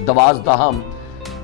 12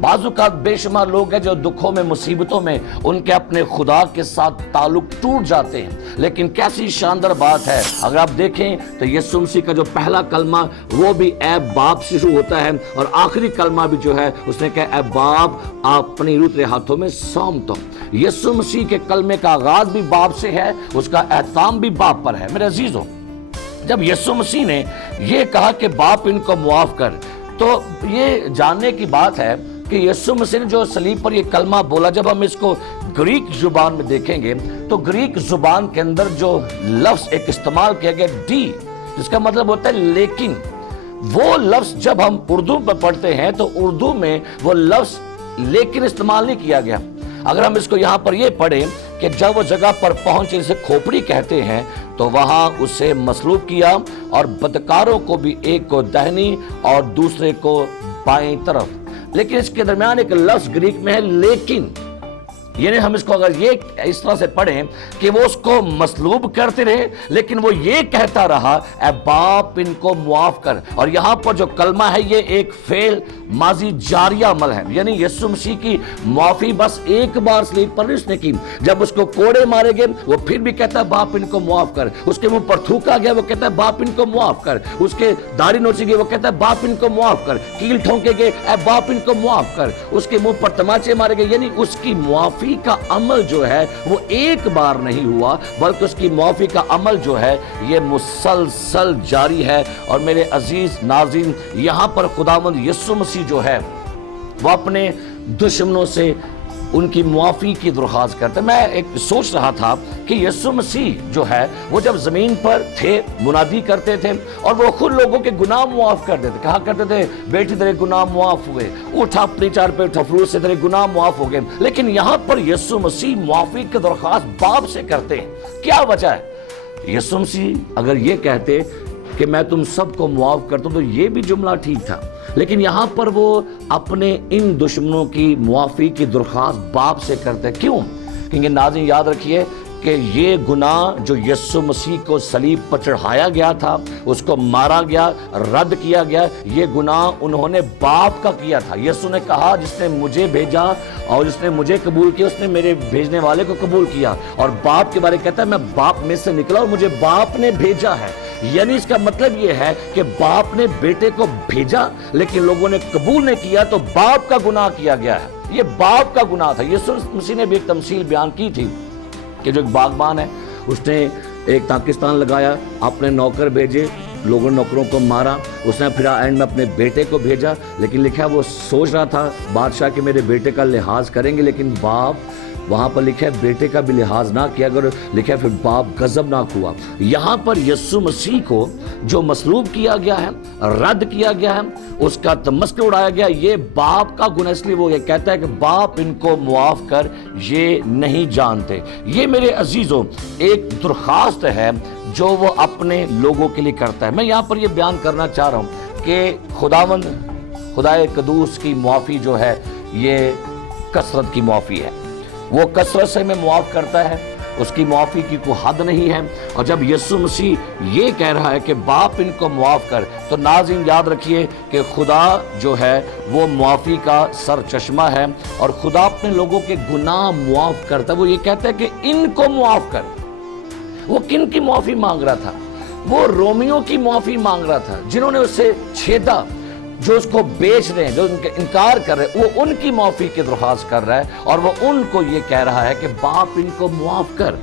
بعض اوقات بے شمار لوگ ہیں جو دکھوں میں مصیبتوں میں ان کے اپنے خدا کے ساتھ تعلق ٹوٹ جاتے ہیں، لیکن کیسی شاندار بات ہے اگر آپ دیکھیں تو یسوع مسیح کا جو پہلا کلمہ وہ بھی اے باپ سے شروع ہوتا ہے، اور آخری کلمہ بھی جو ہے اس نے کہا اے باپ اپنی روح تیرے ہاتھوں میں سونپتا ہوں۔ یسوع مسیح کے کلمے کا آغاز بھی باپ سے ہے، اس کا احترام بھی باپ پر ہے۔ میرے عزیزوں، جب یسوع مسیح نے یہ کہا کہ باپ ان کو معاف کر، تو یہ جاننے کی بات ہے کہ یسوع مسیح نے جو صلیب پر یہ کلمہ بولا، جب ہم اس کو گریک زبان میں دیکھیں گے تو گریک زبان کے اندر جو لفظ ایک استعمال کیا گیا ڈی، جس کا مطلب ہوتا ہے لیکن، وہ لفظ جب ہم اردو میں پڑھتے ہیں تو اردو میں وہ لفظ لیکن استعمال نہیں کیا گیا۔ اگر ہم اس کو یہاں پر یہ پڑھیں کہ جب وہ جگہ پر پہنچے جسے کھوپڑی کہتے ہیں تو وہاں اسے مصلوب کیا، اور بدکاروں کو بھی ایک کو دہنی اور دوسرے کو بائیں طرف۔ لیکن اس کے درمیان ایک لفظ گریک میں ہے لیکن، یعنی ہم اس کو اگر یہ اس طرح سے پڑھیں کہ وہ اس کو مصلوب کرتے رہے لیکن وہ یہ کہتا رہا اے باپ ان کو معاف کر۔ اور یہاں پر جو کلمہ ہے یہ ایک فعل ماضی جاری عمل ہے، یعنی یسوع مسیح کی معافی بس ایک بار صلیب پر اس نے کی، جب اس کو کوڑے مارے گئے وہ پھر بھی کہتا ہے باپ ان کو معاف کر، اس کے منہ پر تھوکا گیا وہ کہتا ہے باپ ان کو معاف کر، اس کے داڑھی نوچی گئی وہ کہتا ہے باپ ان کو معاف کر، کیل ٹھونکے گئے اے باپ ان کو معاف کر، اس کے منہ پر تماچے مارے گئے، یعنی اس کی معافی کا عمل جو ہے وہ ایک بار نہیں ہوا بلکہ اس کی معافی کا عمل جو ہے یہ مسلسل جاری ہے۔ اور میرے عزیز ناظرین، یہاں پر خداوند یسوع مسیح جو ہے وہ اپنے دشمنوں سے ان کی معافی کی درخواست کرتے ہیں۔ میں ایک سوچ رہا تھا کہ یسوع مسیح جو ہے وہ جب زمین پر تھے منادی کرتے تھے اور وہ خود لوگوں کے گناہ معاف کر دیتے، کہا کرتے تھے بیٹی تیرے گناہ معاف ہوئے، اٹھ اپنی چار پہ ٹھفلوس سے تیرے گناہ معاف ہو گئے، لیکن یہاں پر یسوع مسیح معافی کی درخواست باپ سے کرتے ہیں۔ کیا وجہ ہے؟ یسوع مسیح اگر یہ کہتے کہ میں تم سب کو معاف کرتا ہوں تو یہ بھی جملہ ٹھیک تھا، لیکن یہاں پر وہ اپنے ان دشمنوں کی معافی کی درخواست باپ سے کرتے۔ کیوں؟ کیونکہ ناظرین یاد رکھیے کہ یہ گناہ جو یسوع مسیح کو صلیب پر چڑھایا گیا تھا، اس کو مارا گیا، رد کیا گیا، یہ گناہ انہوں نے باپ کا کیا تھا۔ یسوع نے کہا جس نے مجھے بھیجا اور جس نے مجھے قبول کیا اس نے میرے بھیجنے والے کو قبول کیا، اور باپ کے بارے کہتا ہے میں باپ میں سے نکلا اور مجھے باپ نے بھیجا ہے۔ یعنی اس کا مطلب یہ ہے کہ باپ نے بیٹے کو بھیجا لیکن لوگوں نے قبول نہیں کیا تو باپ کا گناہ کیا گیا ہے، یہ باپ کا گناہ تھا۔ یسوع مسیح نے بھی ایک تمثیل بیان کی تھی کہ جو ایک باغبان ہے اس نے ایک تاکستان لگایا، اپنے نوکر بھیجے، لوگوں نے نوکروں کو مارا، اس نے پھر اینڈ میں اپنے بیٹے کو بھیجا، لیکن لکھا وہ سوچ رہا تھا بادشاہ کہ میرے بیٹے کا لحاظ کریں گے، لیکن باپ وہاں پر لکھا ہے بیٹے کا بھی لحاظ نہ کیا، اگر لکھا ہے پھر باپ غضبناک ہوا۔ یہاں پر یسوع مسیح کو جو مصلوب کیا گیا ہے، رد کیا گیا ہے، اس کا تمسخر اڑایا گیا، یہ باپ کا گناہ، اس لیے وہ یہ کہتا ہے کہ باپ ان کو معاف کر، یہ نہیں جانتے۔ یہ میرے عزیزوں ایک درخواست ہے جو وہ اپنے لوگوں کے لیے کرتا ہے۔ میں یہاں پر یہ بیان کرنا چاہ رہا ہوں کہ خداوند خدائے قدوس کی معافی جو ہے یہ کثرت کی معافی ہے، وہ کثرت سے میں معاف کرتا ہے، اس کی معافی کی کوئی حد نہیں ہے۔ اور جب یسوع مسیح یہ کہہ رہا ہے کہ باپ ان کو معاف کر، تو ناظرین یاد رکھیے کہ خدا جو ہے وہ معافی کا سر چشمہ ہے، اور خدا اپنے لوگوں کے گناہ معاف کرتا ہے۔ وہ یہ کہتا ہے کہ ان کو معاف کر۔ وہ کن کی معافی مانگ رہا تھا؟ وہ رومیوں کی معافی مانگ رہا تھا جنہوں نے اسے چھیدا، جو اس کو بیچ رہے ہیں، جو ان کے انکار کر رہے ہیں، وہ ان کی معافی کی درخواست کر رہا ہے، اور وہ ان کو یہ کہہ رہا ہے کہ باپ ان کو معاف کر،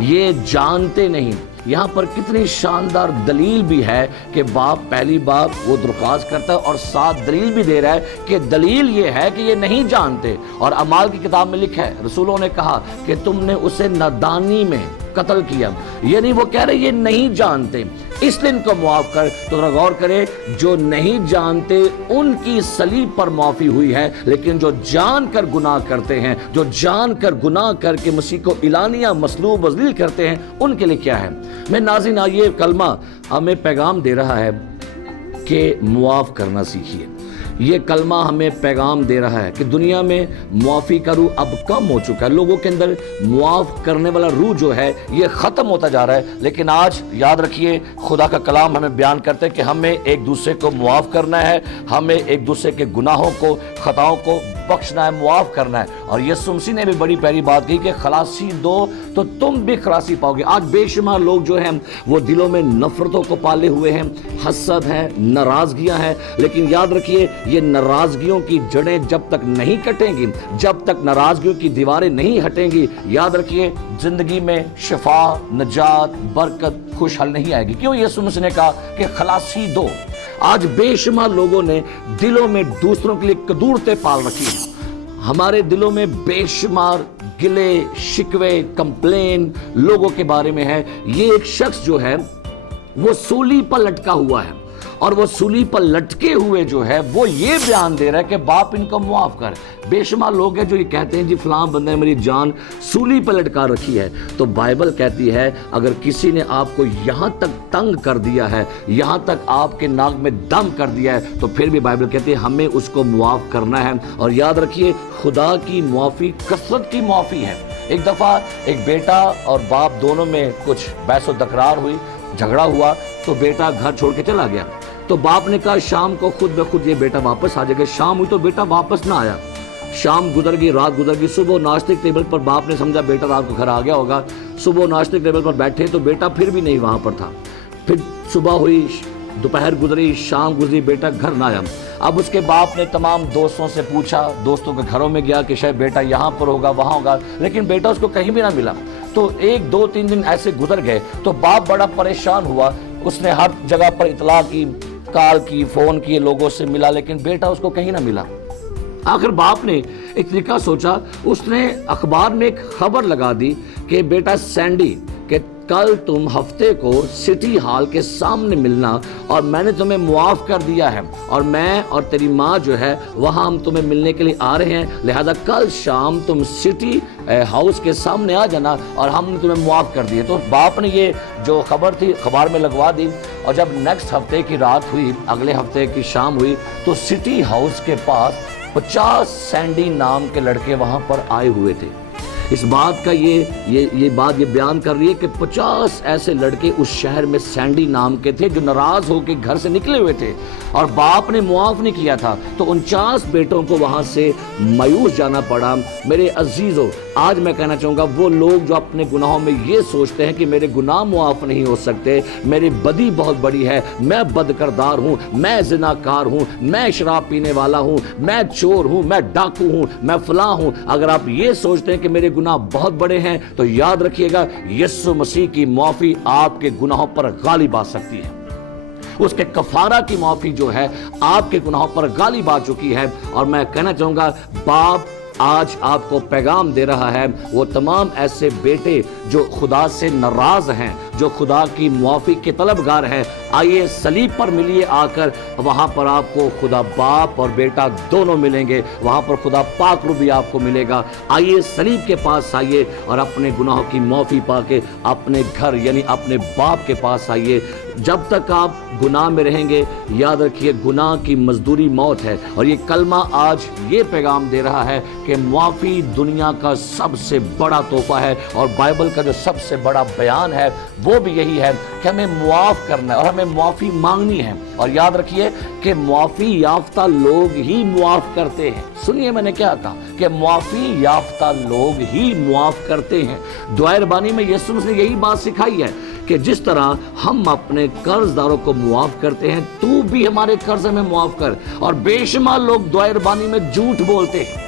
یہ جانتے نہیں۔ یہاں پر کتنی شاندار دلیل بھی ہے کہ باپ پہلی بار وہ درخواست کرتا ہے اور ساتھ دلیل بھی دے رہا ہے کہ دلیل یہ ہے کہ یہ نہیں جانتے۔ اور اعمال کی کتاب میں لکھا ہے رسولوں نے کہا کہ تم نے اسے نادانی میں قتل کیا، یعنی وہ کہہ رہے یہ نہیں جانتے، اس لیے ان کو معاف کر۔ تو ذرا غور کرے، جو نہیں جانتے ان کی صلیب پر معافی ہوئی ہے، لیکن جو جان کر گناہ کرتے ہیں، جو جان کر گناہ کر کے مسیح کو اعلانیہ مصلوب و ذلیل کرتے ہیں، ان کے لیے کیا ہے؟ میں ناظرین یہ کلمہ ہمیں پیغام دے رہا ہے کہ معاف کرنا سیکھیے۔ یہ کلمہ ہمیں پیغام دے رہا ہے کہ دنیا میں معافی کا روح اب کم ہو چکا ہے، لوگوں کے اندر معاف کرنے والا روح جو ہے یہ ختم ہوتا جا رہا ہے۔ لیکن آج یاد رکھیے خدا کا کلام ہمیں بیان کرتے ہیں کہ ہمیں ایک دوسرے کو معاف کرنا ہے، ہمیں ایک دوسرے کے گناہوں کو، خطاؤں کو بخشنا ہے، معاف کرنا ہے۔ اور یسوع مسیح نے بھی بڑی پیاری بات کہی کہ خلاصی دو تو تم بھی خلاصی پاؤ گے۔ آج بے شمار لوگ جو ہیں وہ دلوں میں نفرتوں کو پالے ہوئے ہیں، حسد ہے، ناراضگیاں ہیں، لیکن یاد رکھیے یہ ناراضگیوں کی جڑیں جب تک نہیں کٹیں گی، جب تک ناراضگیوں کی دیواریں نہیں ہٹیں گی، یاد رکھیے زندگی میں شفا، نجات، برکت، خوشحال نہیں آئے گی۔ کیوں؟ یسوع مسیح نے کہا کہ خلاصی دو۔ آج بے شمار لوگوں نے دلوں میں دوسروں کے لیے قدورتیں پال رکھی ہیں۔ ہمارے دلوں میں بے شمار گلے، شکوے، کمپلین لوگوں کے بارے میں ہے۔ یہ ایک شخص جو ہے وہ سولی پر لٹکا ہوا ہے، اور وہ سولی پر لٹکے ہوئے جو ہے وہ یہ بیان دے رہا ہے کہ باپ ان کو معاف کر۔ بے شمار لوگ ہیں جو یہ کہتے ہیں جی فلاں بندے نے میری جان سولی پر لٹکا رکھی ہے۔ تو بائبل کہتی ہے اگر کسی نے آپ کو یہاں تک تنگ کر دیا ہے، یہاں تک آپ کے ناک میں دم کر دیا ہے، تو پھر بھی بائبل کہتی ہے ہمیں اس کو معاف کرنا ہے۔ اور یاد رکھیے خدا کی معافی کثرت کی معافی ہے۔ ایک دفعہ ایک بیٹا اور باپ دونوں میں کچھ بحث و تکرار ہوئی، جھگڑا ہوا، تو بیٹا گھر چھوڑ کے چلا گیا۔ تو باپ نے کہا شام کو خود بخود یہ بیٹا واپس آ جائے گا۔ شام ہوئی تو بیٹا واپس نہ آیا، شام گزر گئی، رات گزر گئی۔ صبح ناشتے کے ٹیبل پر باپ نے سمجھا بیٹا رات کو گھر آ گیا ہوگا، صبح ناشتے کے ٹیبل پر بیٹھے تو بیٹا پھر بھی نہیں وہاں پر تھا۔ پھر صبح ہوئی، دوپہر گزری، شام گزری، بیٹا گھر نہ آیا۔ اب اس کے باپ نے تمام دوستوں سے پوچھا، دوستوں کے گھروں میں گیا کہ شاید بیٹا یہاں پر ہوگا، وہاں ہوگا، لیکن بیٹا اس کو کہیں بھی نہ ملا۔ تو ایک دو تین دن ایسے گزر گئے تو باپ بڑا پریشان ہوا، اس نے ہر جگہ پر اطلاع کی، کال کی، فون کیے، لوگوں سے ملا، لیکن بیٹا اس کو کہیں نہ ملا۔ آخر باپ نے ایک طریقہ سوچا، اس نے اخبار میں ایک خبر لگا دی کہ بیٹا سینڈی کہ کل تم ہفتے کو سٹی ہال کے سامنے ملنا، اور میں نے تمہیں معاف کر دیا ہے، اور میں اور تیری ماں جو ہے وہاں ہم تمہیں ملنے کے لیے آ رہے ہیں، لہذا کل شام تم سٹی ہاؤس کے سامنے آ جانا، اور ہم نے تمہیں معاف کر دیا۔ تو باپ نے یہ جو خبر تھی اخبار میں لگوا دی، اور جب نیکسٹ ہفتے کی رات ہوئی، اگلے ہفتے کی شام ہوئی، تو سٹی ہاؤس کے پاس 50 سینڈی نام کے لڑکے وہاں پر آئے ہوئے تھے۔ اس بات کا یہ بات یہ بیان کر رہی ہے کہ 50 ایسے لڑکے اس شہر میں سینڈی نام کے تھے جو ناراض ہو کے گھر سے نکلے ہوئے تھے، اور باپ نے معاف نہیں کیا تھا۔ تو 49 بیٹوں کو وہاں سے مایوس جانا پڑا۔ میرے عزیزو، آج میں کہنا چاہوں گا وہ لوگ جو اپنے گناہوں میں یہ سوچتے ہیں کہ میرے گناہ معاف نہیں ہو سکتے، میری بدی بہت بڑی ہے، میں بدکردار ہوں، میں زناکار ہوں، میں شراب پینے والا ہوں، میں چور ہوں، میں ڈاکو ہوں، میں فلاں ہوں، اگر آپ یہ سوچتے ہیں کہ میرے گناہ بہت بڑے ہیں تو یاد رکھیے گا یسوع مسیح کی معافی آپ کے گناہوں پر غالب آ سکتی ہے۔ اس کے کفارہ کی معافی جو ہے آپ کے گناہوں پر غالب آ چکی ہے۔ اور میں کہنا چاہوں گا باپ آج آپ کو پیغام دے رہا ہے، وہ تمام ایسے بیٹے جو خدا سے ناراض ہیں، جو خدا کی معافی کے طلبگار ہیں، آئیے صلیب پر ملیے آ کر، وہاں پر آپ کو خدا باپ اور بیٹا دونوں ملیں گے، وہاں پر خدا پاک روح بھی آپ کو ملے گا۔ آئیے صلیب کے پاس آئیے اور اپنے گناہوں کی معافی پا کے اپنے گھر یعنی اپنے باپ کے پاس آئیے۔ جب تک آپ گناہ میں رہیں گے یاد رکھیے گناہ کی مزدوری موت ہے، اور یہ کلمہ آج یہ پیغام دے رہا ہے کہ معافی دنیا کا سب سے بڑا تحفہ ہے، اور بائبل کا جو سب سے بڑا بیان ہے وہ بھی یہی ہے کہ ہمیں معاف کرنا ہے اور ہمیں معافی مانگنی ہے۔ اور یاد رکھیے کہ معافی یافتہ لوگ ہی معاف کرتے ہیں۔ سنیے میں نے کیا کہا کہ معافی یافتہ لوگ ہی معاف کرتے ہیں۔ دعائے ربانی میں یسوع نے یہی بات سکھائی ہے کہ جس طرح ہم اپنے قرض داروں کو معاف کرتے ہیں تو بھی ہمارے قرض میں معاف کر۔ اور بے شمار لوگ دعائے ربانی میں جھوٹ بولتے ہیں۔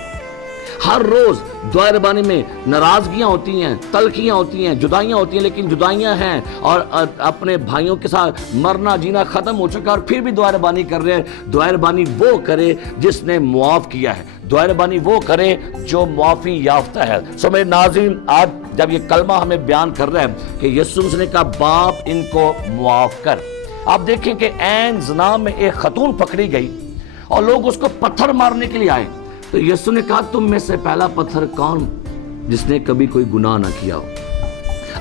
ہر روز دعائے ربانی میں ناراضگیاں ہوتی ہیں، تلخیاں ہوتی ہیں، جدائیاں ہوتی ہیں، لیکن جدائیاں ہیں اور اپنے بھائیوں کے ساتھ مرنا جینا ختم ہو چکا، اور پھر بھی دعائے ربانی کر رہے ہیں۔ دعائے ربانی وہ کرے جس نے معاف کیا ہے، دعائے ربانی وہ کرے جو معافی یافتہ ہے۔ سو میرے ناظرین، آج جب یہ کلمہ ہمیں بیان کر رہا ہے کہ یسوع نے کہا باپ ان کو معاف کر، آپ دیکھیں کہ عین زنا میں ایک خاتون پکڑی گئی اور لوگ اس کو پتھر مارنے کے لیے آئے، تو یسوع نے کہا تم میں سے پہلا پتھر کون جس نے کبھی کوئی گناہ نہ کیا ہو؟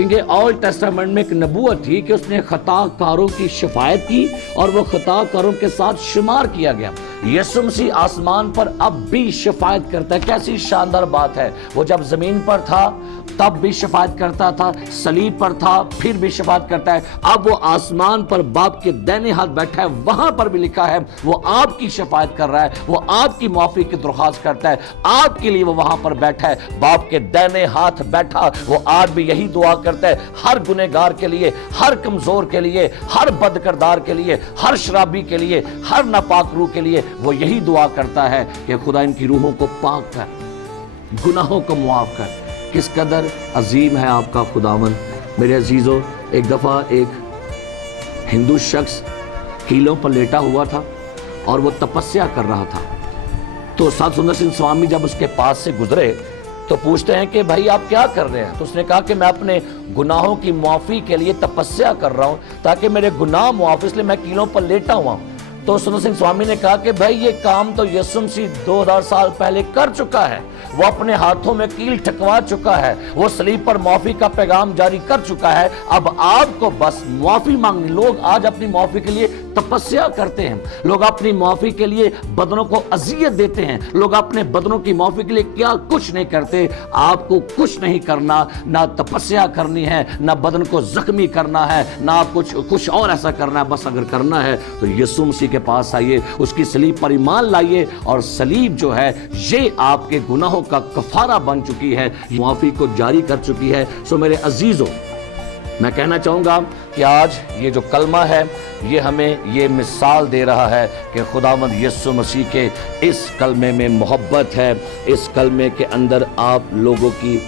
کیونکہ اولڈ ٹیسٹامنٹ میں ایک نبوت تھی کہ اس نے خطا کاروں کی شفاعت کی اور وہ خطا کاروں کے ساتھ شمار کیا گیا. یسوع مسیح آسمان پر اب بھی شفاعت کرتا ہے. کیسی شاندار بات ہے. وہ جب زمین پر تھا تب بھی شفاعت کرتا تھا, صلیب پر تھا پھر بھی شفاعت کرتا ہے. اب وہ آسمان پر باپ کے دائیں ہاتھ بیٹھا ہے, وہاں پر بھی لکھا ہے وہ آپ کی شفاعت کر رہا ہے, وہ آپ کی معافی کی درخواست کرتا ہے, آپ کے لیے وہ وہاں پر بیٹھا ہے. باپ کے دائیں ہاتھ بیٹھا, وہ آج بھی یہی دعا کرتا ہے ہر گنہگار کے لیے, ہر کمزور کے لیے, ہر بد کردار کے لیے, ہر شرابی کے لیے, ہر ناپاک روح کے لیے. وہ یہی دعا کرتا ہے کہ خدا ان کی روحوں کو پاک کر, گناہوں کو معاف کر. کس قدر عظیم ہے آپ کا خداوند. میرے عزیزو, ایک دفعہ ایک ہندو شخص کیلوں پر لیٹا ہوا تھا اور وہ تپسیا کر رہا تھا. تو سادھ سندر سنگھ سوامی جب اس کے پاس سے گزرے تو پوچھتے ہیں کہ بھائی آپ کیا کر رہے ہیں؟ تو اس نے کہا کہ میں اپنے گناہوں کی معافی کے لیے تپسیا کر رہا ہوں تاکہ میرے گناہ معاف, اس لیے میں کیلوں پر لیٹا ہوا ہوں. تو سندر سنگھ سوامی نے کہا کہ بھائی یہ کام تو یسوع مسیح 2000 سال پہلے کر چکا ہے. وہ اپنے ہاتھوں میں کیل ٹھکوا چکا ہے, وہ صلیب پر معافی کا پیغام جاری کر چکا ہے. اب آپ کو بس معافی مانگنی. لوگ آج اپنی معافی کے لیے تپسیا کرتے ہیں, لوگ اپنی معافی کے لیے بدنوں کو اذیت دیتے ہیں, لوگ اپنے بدنوں کی معافی کے لیے کیا کچھ نہیں کرتے. آپ کو کچھ نہیں کرنا, نہ تپسیا کرنی ہے, نہ بدن کو زخمی کرنا ہے, نہ کچھ اور ایسا کرنا ہے. بس اگر کرنا ہے تو یسوع مسیح کے پاس آئیے, اس کی صلیب پر ایمان لائیے, اور صلیب جو ہے یہ آپ کے گناہوں کا کفارہ بن چکی ہے, معافی کو جاری کر چکی ہے. سو میرے عزیزو, میں کہنا چاہوں گا کہ آج یہ جو کلمہ ہے یہ ہمیں یہ مثال دے رہا ہے کہ خداوند یسوع مسیح کے اس کلمے میں محبت ہے, اس کلمے کے اندر آپ لوگوں کی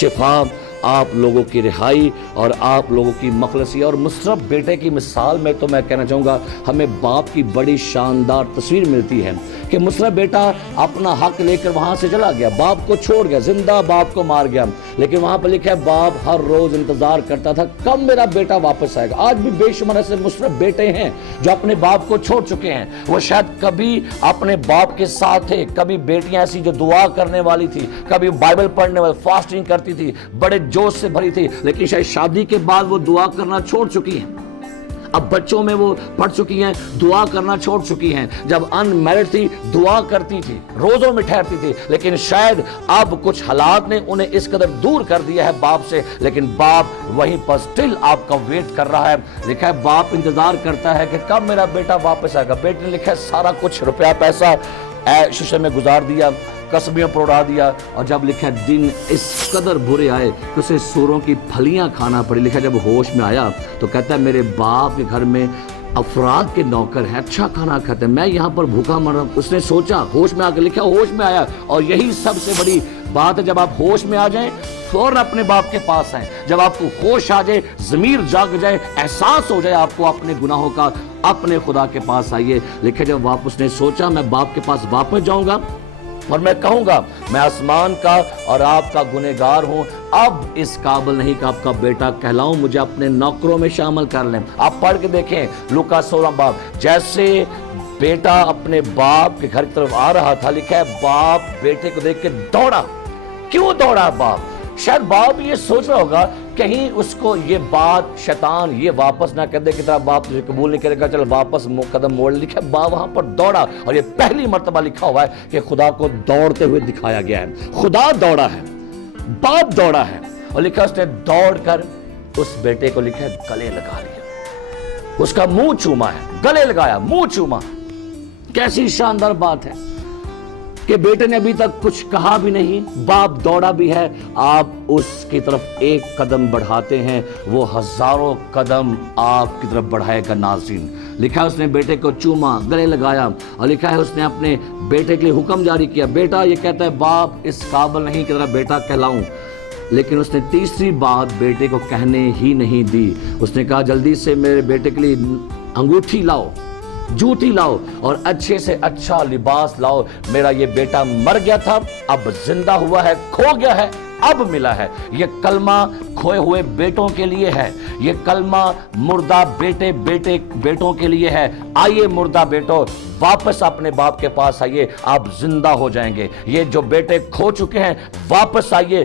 شفا, آپ لوگوں کی رہائی اور آپ لوگوں کی مخلصی. اور مصرف بیٹے کی مثال میں تو میں کہنا چاہوں گا ہمیں باپ کی بڑی شاندار تصویر ملتی ہے کہ مصرف بیٹا اپنا حق لے کر وہاں سے چلا گیا, باپ کو چھوڑ گیا, زندہ باپ کو مار گیا. لیکن وہاں پر لکھا ہے باپ ہر روز انتظار کرتا تھا کب میرا بیٹا واپس آئے گا. آج بھی بے شمار ایسے مصرف بیٹے ہیں جو اپنے باپ کو چھوڑ چکے ہیں. وہ شاید کبھی اپنے باپ کے ساتھ تھے, کبھی بیٹیاں ایسی جو دعا کرنے والی تھی, کبھی بائبل پڑھنے والی, فاسٹنگ کرتی تھی, بڑے جوش سے بھری تھی, لیکن شاید شادی کے بعد وہ دعا کرنا چھوڑ چکی ہیں. اب بچوں میں وہ پڑھ چکی ہیں, دعا کرنا چھوڑ چکی ہیں. جب ان میرڈ تھی دعا کرتی تھی, روزوں میں ٹھہرتی تھی, لیکن شاید اب کچھ حالات نے انہیں اس قدر دور کر دیا ہے باپ سے, لیکن باپ وہیں پر سٹل آپ کا ویٹ کر رہا ہے. لکھا ہے باپ انتظار کرتا ہے کہ کب میرا بیٹا واپس آئے گا. بیٹے نے لکھا ہے سارا کچھ روپیہ پیسہ شیشے میں گزار دیا, قصبیوں پر اڑا دیا, اور جب لکھا دن اس قدر برے آئے کہ اسے سوروں کی پھلیاں کھانا پڑی. لکھا جب ہوش میں آیا تو کہتا ہے میرے باپ کے گھر میں افراد کے نوکر ہیں, اچھا کھانا کھاتے ہیں, میں یہاں پر بھوکا مر رہا ہوں. اس نے سوچا, ہوش میں آ کے لکھا ہوش میں آیا. اور یہی سب سے بڑی بات ہے, جب آپ ہوش میں آ جائیں فوراً اپنے باپ کے پاس آئیں. جب آپ کو ہوش آ جائے, ضمیر جاگ جائے, احساس ہو جائے آپ کو اپنے گناہوں کا, اپنے خدا کے پاس آئیے. لکھا جب واپس نے سوچا میں باپ کے پاس واپس جاؤں گا اور میں کہوں گا میں آسمان کا اور آپ کا گنہگار ہوں, اب اس قابل نہیں کہ آپ کا بیٹا کہلاؤں, مجھے اپنے نوکروں میں شامل کر لیں. آپ پڑھ کے دیکھیں لوکا 16 باب, جیسے بیٹا اپنے باپ کے گھر کی طرف آ رہا تھا, لکھا ہے باپ بیٹے کو دیکھ کے دوڑا. کیوں دوڑا باپ؟ شاید باپ یہ سوچ رہا ہوگا کہیں اس کو یہ بات شیطان یہ واپس نہ کر دے کہ طرح باپ تجھے قبول نہیں کرے گا, چل واپس قدم موڑ. لکھا باپ وہاں پر دوڑا, اور یہ پہلی مرتبہ لکھا ہوا ہے کہ خدا کو دوڑتے ہوئے دکھایا گیا ہے. خدا دوڑا ہے, باپ دوڑا ہے, اور لکھا اس نے دوڑ کر اس بیٹے کو لکھا ہے گلے لگا لیا, اس کا منہ چوما ہے, گلے لگایا, منہ چوما. کیسی شاندار بات ہے کہ بیٹے نے ابھی تک کچھ کہا بھی نہیں, باپ دوڑا بھی ہے, آپ اس کی طرف ایک قدم بڑھاتے ہیں, وہ ہزاروں قدم آپ کی طرف بڑھائے گا. ناظرین, لکھا ہے اس نے بیٹے کو چوما, گلے لگایا, اور لکھا ہے اس نے اپنے بیٹے کے لیے حکم جاری کیا. بیٹا یہ کہتا ہے باپ اس قابل نہیں کہ ذرا بیٹا کہلاؤں, لیکن اس نے تیسری بات بیٹے کو کہنے ہی نہیں دی. اس نے کہا جلدی سے میرے بیٹے کے لیے انگوٹھی لاؤ, جوتی لاؤ, اور اچھے سے اچھا لباس لاؤ. میرا یہ بیٹا مر گیا تھا, اب زندہ ہوا ہے, کھو گیا ہے, اب ملا ہے. یہ کلمہ کھوئے ہوئے بیٹوں کے لیے ہے, یہ کلمہ مردہ بیٹوں کے لیے ہے. آئیے مردہ بیٹوں, واپس اپنے باپ کے پاس آئیے, آپ زندہ ہو جائیں گے. یہ جو بیٹے کھو چکے ہیں واپس آئیے,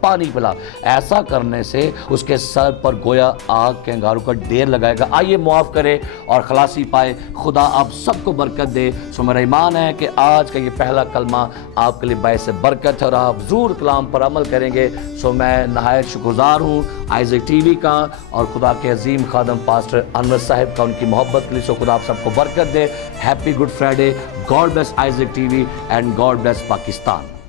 پانی پلا. ایسا کرنے سے اس کے سر پر گویا آگ کے انگاروں کا ڈھیر لگائے گا. آئیے معاف کرے اور خلاصی پائے. خدا آپ سب کو برکت دے. سو میرا ایمان ہے کہ آج کا یہ پہلا کلمہ آپ کے لیے باعث برکت ہے اور آپ ضرور کلام پر عمل کریں گے. سو میں نہایت شکرگزار ہوں آئزک ٹی وی کا اور خدا کے عظیم خادم پاسٹر انور صاحب کا ان کی محبت کے لیے. سو خدا آپ سب کو برکت دے. Happy good Friday. God bless Isaac T V and God bless Pakistan.